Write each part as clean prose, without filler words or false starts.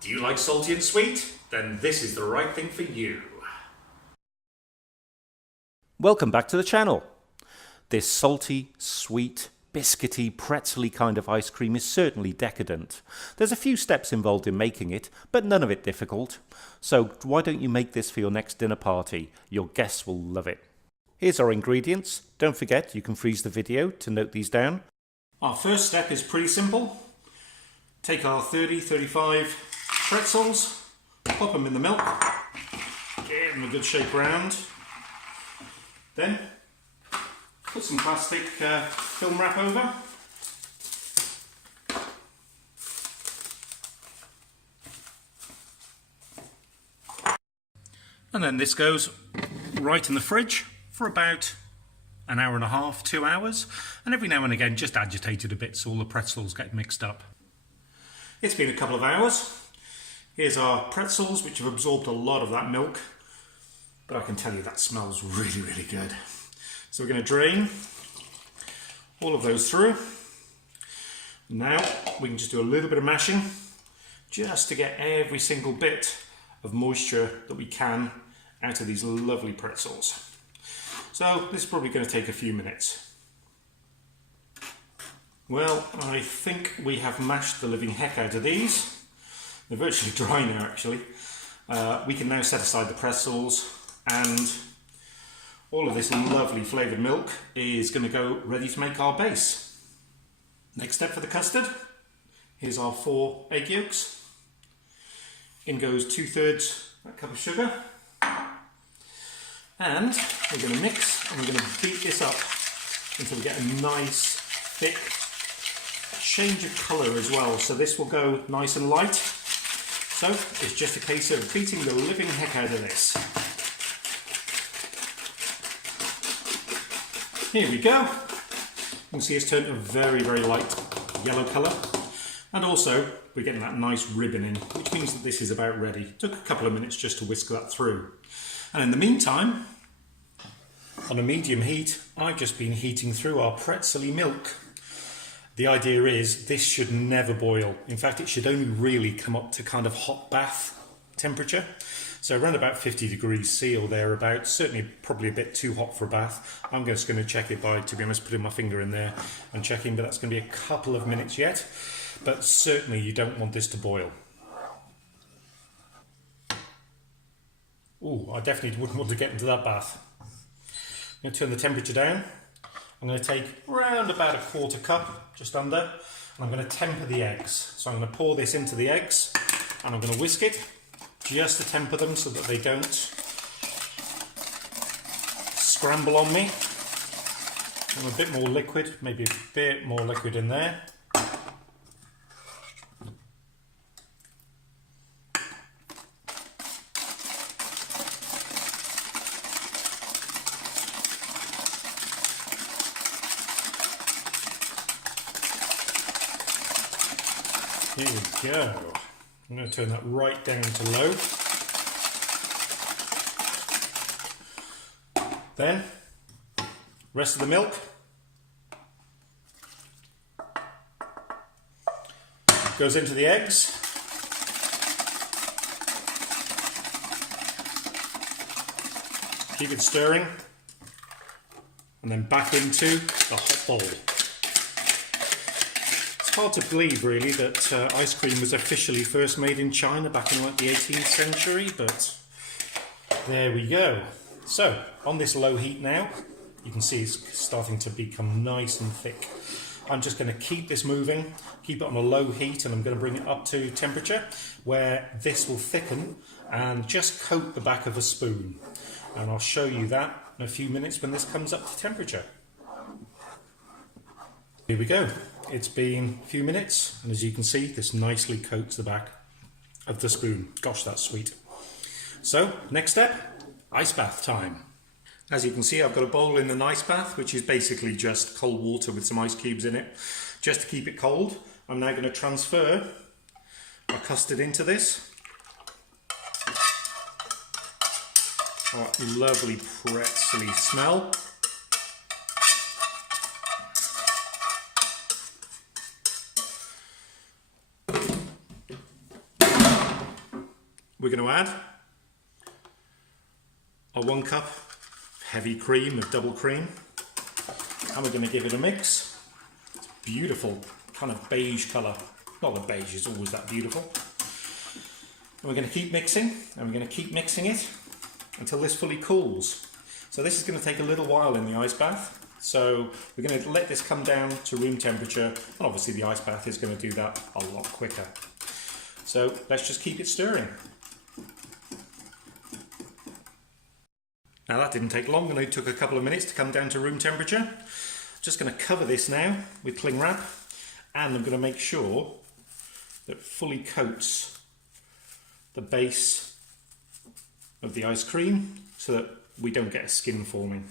Do you like salty and sweet? Then this is the right thing for you. Welcome back to the channel. This salty, sweet, biscuity, pretzel-y kind of ice cream is certainly decadent. There's a few steps involved in making it, but none of it difficult. So why don't you make this for your next dinner party? Your guests will love it. Here's our ingredients. Don't forget you can freeze the video to note these down. Our first step is pretty simple. Take our 35 pretzels, pop them in the milk, give them a good shake round. Then put some plastic film wrap over. And then this goes right in the fridge for about an hour and a half, 2 hours. And every now and again just agitate it a bit so all the pretzels get mixed up. It's been a couple of hours. Here's our pretzels, which have absorbed a lot of that milk. But I can tell you that smells really, really good. So we're going to drain all of those through. Now we can just do a little bit of mashing just to get every single bit of moisture that we can out of these lovely pretzels. So this is probably going to take a few minutes. Well, I think we have mashed the living heck out of these. They're virtually dry now, actually. We can now set aside the pretzels, and all of this lovely flavoured milk is going to go ready to make our base. Next step for the custard. Here's our 4 egg yolks. In goes 2/3 that cup of sugar. And we're going to mix, and we're going to beat this up until we get a nice, thick change of colour as well. So this will go nice and light. So it's just a case of beating the living heck out of this. Here we go. You can see it's turned a very, very light yellow colour. And also we're getting that nice ribboning, which means that this is about ready. It took a couple of minutes just to whisk that through. And in the meantime, on a medium heat, I've just been heating through our pretzel-y milk. The idea is this should never boil. In fact, it should only really come up to kind of hot bath temperature. So around about 50 degrees C or thereabouts, certainly probably a bit too hot for a bath. I'm just going to check it by, to be honest, putting my finger in there and checking, but that's going to be a couple of minutes yet. But certainly you don't want this to boil. Ooh, I definitely wouldn't want to get into that bath. I'm going to turn the temperature down. I'm going to take around about a 1/4 cup, just under, and I'm going to temper the eggs. So I'm going to pour this into the eggs, and I'm going to whisk it, just to temper them so that they don't scramble on me. And a bit more liquid, maybe a bit more liquid in there. Here we go. I'm going to turn that right down to low. Then, rest of the milk. Goes into the eggs. Keep it stirring. And then back into the hot bowl. It's hard to believe really that ice cream was officially first made in China back in like the 18th century, but there we go. So on this low heat now, you can see it's starting to become nice and thick. I'm just going to keep this moving, keep it on a low heat, and I'm going to bring it up to temperature where this will thicken and just coat the back of a spoon. And I'll show you that in a few minutes when this comes up to temperature. Here we go. It's been a few minutes, and as you can see, this nicely coats the back of the spoon. Gosh, that's sweet. So, next step, ice bath time. As you can see, I've got a bowl in an ice bath, which is basically just cold water with some ice cubes in it, just to keep it cold. I'm now going to transfer my custard into this. Oh, lovely pretzel-y smell. we're going to add our 1 cup heavy cream of double cream, and we're going to give it a mix. It's beautiful, kind of beige colour. Not that beige is always that beautiful. And we're going to keep mixing, and we're going to keep mixing it until this fully cools. So this is going to take a little while in the ice bath. So we're going to let this come down to room temperature, and obviously the ice bath is going to do that a lot quicker. So let's just keep it stirring. Now that didn't take long, and it took a couple of minutes to come down to room temperature. Just going to cover this now with cling wrap, and I'm going to make sure that it fully coats the base of the ice cream so that we don't get a skin forming.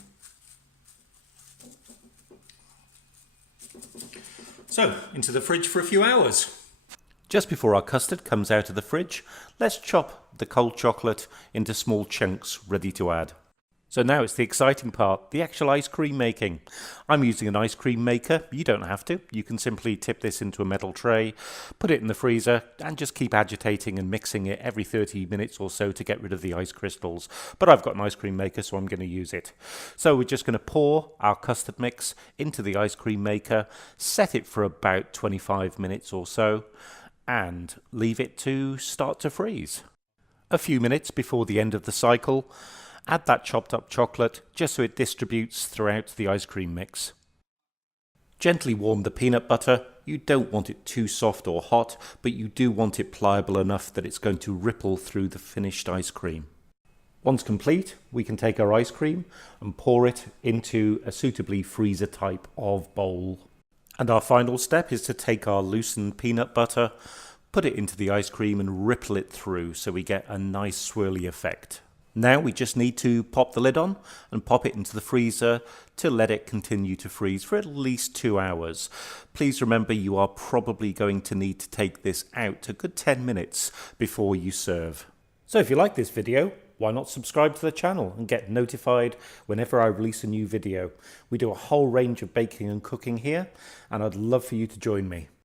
So, into the fridge for a few hours. Just before our custard comes out of the fridge, let's chop the cold chocolate into small chunks ready to add. So now it's the exciting part, the actual ice cream making. I'm using an ice cream maker. You don't have to. You can simply tip this into a metal tray, put it in the freezer, and just keep agitating and mixing it every 30 minutes or so to get rid of the ice crystals. But I've got an ice cream maker, so I'm going to use it. So we're just going to pour our custard mix into the ice cream maker, set it for about 25 minutes or so, and leave it to start to freeze. A few minutes before the end of the cycle, add that chopped up chocolate just so it distributes throughout the ice cream mix. Gently warm the peanut butter. You don't want it too soft or hot, but you do want it pliable enough that it's going to ripple through the finished ice cream. Once complete, we can take our ice cream and pour it into a suitably freezer type of bowl. And our final step is to take our loosened peanut butter, put it into the ice cream and ripple it through so we get a nice swirly effect. Now we just need to pop the lid on and pop it into the freezer to let it continue to freeze for at least 2 hours. Please remember you are probably going to need to take this out a good 10 minutes before you serve. So if you like this video, why not subscribe to the channel and get notified whenever I release a new video. We do a whole range of baking and cooking here, and I'd love for you to join me.